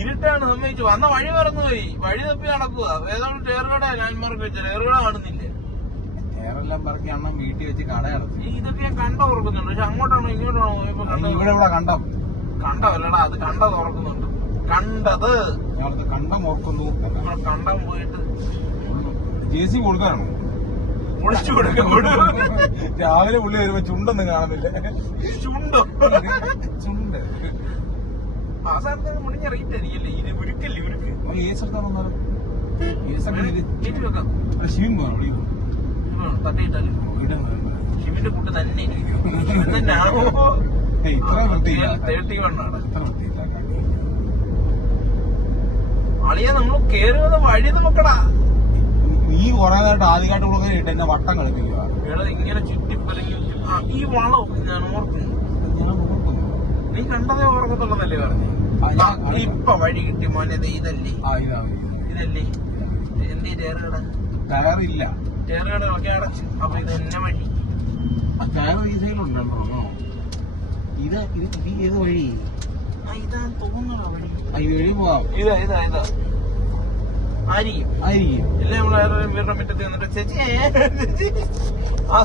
ഇരുട്ടാണ് സമ്മതിച്ചു. വന്ന വഴി മറന്നുപോയി. വഴി തപ്പി നടക്കുക. ഏതാണ് ടേറുകട ലാൻഡ്മാർക്ക് വെച്ച ടേറുകട കാണുന്നില്ല. ടയറെല്ലാം പറക്കി അണ്ണം വീട്ടിൽ വെച്ച് കട അടച്ചു. ഇതൊക്കെ ഞാൻ കണ്ട തുറക്കുന്നുണ്ട്. പക്ഷെ അങ്ങോട്ടാണോ ഇങ്ങോട്ടാണോ ഇവിടെ കണ്ടം കണ്ടല്ലടാ, അത് കണ്ട തുറക്കുന്നുണ്ട്. കണ്ടത് കണ്ടം ഓർക്കുന്നു. നമ്മൾ കണ്ടം പോയിട്ട് ജേസി കൊടുക്കാനാണോ? ഒളിച്ചു കൊടുക്കും. രാവിലെ പുള്ളി വരുമ്പോ ചുണ്ടൊന്നും കാണുന്നില്ല. ചുണ്ടോ? ചുണ്ട് ആ സ്ഥലത്ത് മുടിഞ്ഞിറങ്ങിട്ടായിരിക്കല്ലേ ഇത് ഉരുക്കല്ലേ ഉരുക്ക്. വെക്കാം. ശിവൻ പോകണം. തട്ടിയിട്ടാലും ശിവന്റെ കൂട്ട് തന്നെ തന്നെയാണോ? ഇത്ര വൃത്തിയില്ല. 31 ആണ്. അളിയ നമ്മൾ കേറുന്ന വഴി നോക്കടാ. നീ കൊറേ നേരത്തെ ആദ്യമായിട്ട് കൊടുക്കാൻ ഇട്ട് എന്നെ വട്ടം കളിപ്പിക്കുക. ഇങ്ങനെ ചുറ്റിപ്പരങ്ങി ഈ വളം ഞാൻ ഓർക്കുന്നു. നീ കണ്ടതേ ഓർക്കത്തുള്ളതല്ലേ പറഞ്ഞു. ഇപ്പൊ വഴി കിട്ടി മോനെ. ഇതല്ലേ ഇതല്ലേ എന്തേ ടയറുകട? ടയറില്ല. ടയറുകടകളൊക്കെ അടച്ചു. അപ്പൊ ഇത് എന്നെ വഴി. ടയർ ഈ സൈഡിലുണ്ടോ? ഇത് ഏത് വഴി? ഇതാന്ന് തോന്നുന്നു വഴി. ഇത് വഴി പോവാം. ഇതാ ആയിരിക്കും. ആയിരിക്കും. ഇല്ല നമ്മളെ വീടിന്റെ മുറ്റത്ത് നിന്നിട്ട് ചേച്ചി ആ